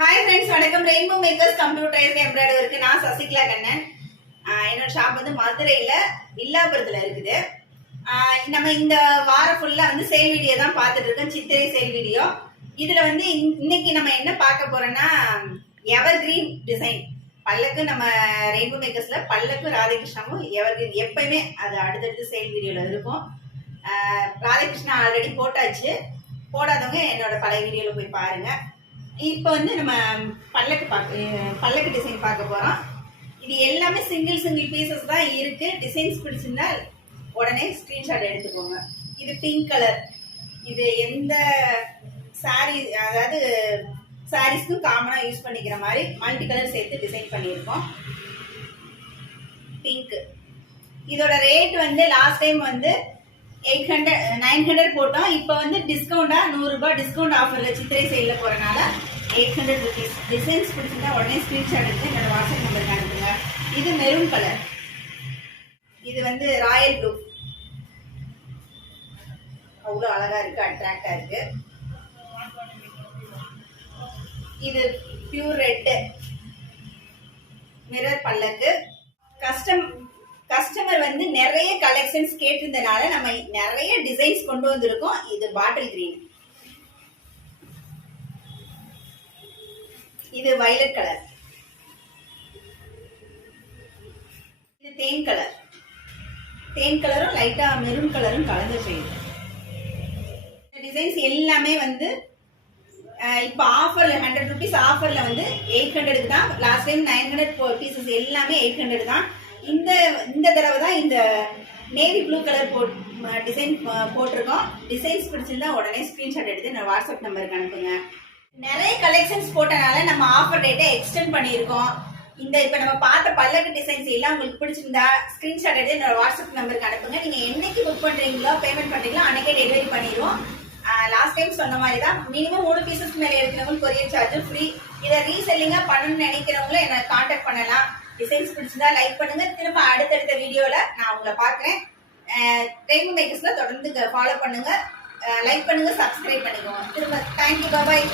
Hi friends, வணக்கம். Rainbow makers computerised எம்ப்ராய்டரிக்கு நான் சசிகலா கண்ணன். என்னோட ஷாப் வந்து மதுரையில வில்லாபுரத்துல இருக்குது. நம்ம இந்த வாரம் ஃபுல்லா வந்து சேல் வீடியோ தான் பார்த்துட்டு இருக்கோம், சித்திரை சேல் வீடியோ. இதுல வந்து இன்னைக்கு நம்ம என்ன பார்க்க போறோம்னா எவர் கிரீன் டிசைன் பல்லக்கு. நம்ம ரெயின்போ மேக்கர்ஸ்ல பல்லக்கு ராதாகிருஷ்ணாவும் எவர் கிரீன் எப்பயுமே அது அடுத்தடுத்து சேல் வீடியோல இருக்கும். ராதாகிருஷ்ணா ஆல்ரெடி போட்டாச்சு, போடாதவங்க என்னோட பழைய வீடியோல போய் பாருங்க. இப்போ வந்து நம்ம பல்லக்கு டிசைன் பார்க்க போறோம். இது எல்லாமே சிங்கிள் பீசஸ் தான் இருக்கு. டிசைன்ஸ் பிடிச்சிருந்தா உடனே ஸ்கிரீன்ஷாட் எடுத்துக்கோங்க. இது பிங்க் கலர். இது எந்த சாரி, அதாவது சாரீஸ்க்கும் காமனா யூஸ் பண்ணிக்கிற மாதிரி மல்டி கலர் சேர்த்து டிசைன் பண்ணியிருக்கோம். பிங்க். இதோட ரேட் வந்து லாஸ்ட் டைம் வந்து 900 போட்டோம். இப்போ வந்து டிஸ்கவுண்டா 100 ரூபாய் டிஸ்கவுண்ட் ஆஃபர்ல சித்திரை சேல்ல போறனால 800 rupees. டிசைன்ஸ் பிடிச்சிருந்தா உடனே ஸ்கிரீன்ஷாட் எடுத்து என்னோட வாட்ஸ்அப் நம்பருக்கு அனுப்புங்க. இது மெரூன் கலர். இது வந்து ராயல் ப்ளூ. அவ்வளோ அழகா இருக்கு, அட்ராக்டா இருக்கு. இது பியூர் ரெட் மிரர் பல்லக்கு. கஸ்டமர் வந்து நிறைய கலெக்ஷன்ஸ் கேட்டிருந்தனால நம்ம நிறைய டிசைன்ஸ் கொண்டு வந்திருக்கோம். இது பாட்டில் கிரீன். இது வயலட் கலர். இது தேன் கலர். தேன் கலரும் லைட்டா மெரூன் கலரும் கலந்த ஷேட். டிசைன்ஸ் எல்லாமே வந்து இப்போ ஆஃபர்ல 100 rupees ஆஃபர்ல வந்து 800 தான். லாஸ்ட் டைம் 900 பீசஸ் எல்லாமே 800 தான். இந்த தடவை தான் இந்த நேவி ப்ளூ கலர் டிசைன் போட்டிருக்கோம். டிசைன்ஸ் பிடிச்சிருந்தா உடனே ஸ்கிரீன்ஷாட் எடுத்து என்னோட வாட்ஸ்அப் நம்பருக்கு அனுப்புங்க. நிறைய கலெக்ஷன்ஸ் போட்டனால நம்ம ஆஃபர் டேட்டை எக்ஸ்டெண்ட் பண்ணியிருக்கோம். இப்ப நம்ம பார்த்த பல்லக்கு டிசைன்ஸ் எல்லாம் உங்களுக்கு பிடிச்சிருந்தா ஸ்கிரீன்ஷாட் எடுத்து என்னோட வாட்ஸ்அப் நம்பருக்கு அனுப்புங்க. நீங்க என்னைக்கு புக் பண்றீங்களோ பேமெண்ட் பண்றீங்களோ அன்னைக்கே டெலிவரி பண்ணிடுவோம். லாஸ்ட் டைம் சொன்ன மாதிரி தான் மினிமம் 3 பீசஸ் மேலே இருக்கிறவங்களுக்கு கொரியர் சார்ஜ் ஃப்ரீ. இதை ரீசெல்லிங்கா பண்ணணும்னு நினைக்கிறவங்களும் என்ன கான்டாக்ட் பண்ணலாம். டிசைன்ஸ் பிடிச்சிருந்தா லைக் பண்ணுங்க. திரும்ப அடுத்தடுத்த வீடியோல நான் உங்களை பார்க்குறேன். ரெயின்போ மேக்கர்ஸ்ல தொடர்ந்து ஃபாலோ பண்ணுங்க, லைக் பண்ணுங்க, சப்ஸ்கிரைப் பண்ணிக்கோங்க. திரும்ப தேங்க்யூ, பாய்.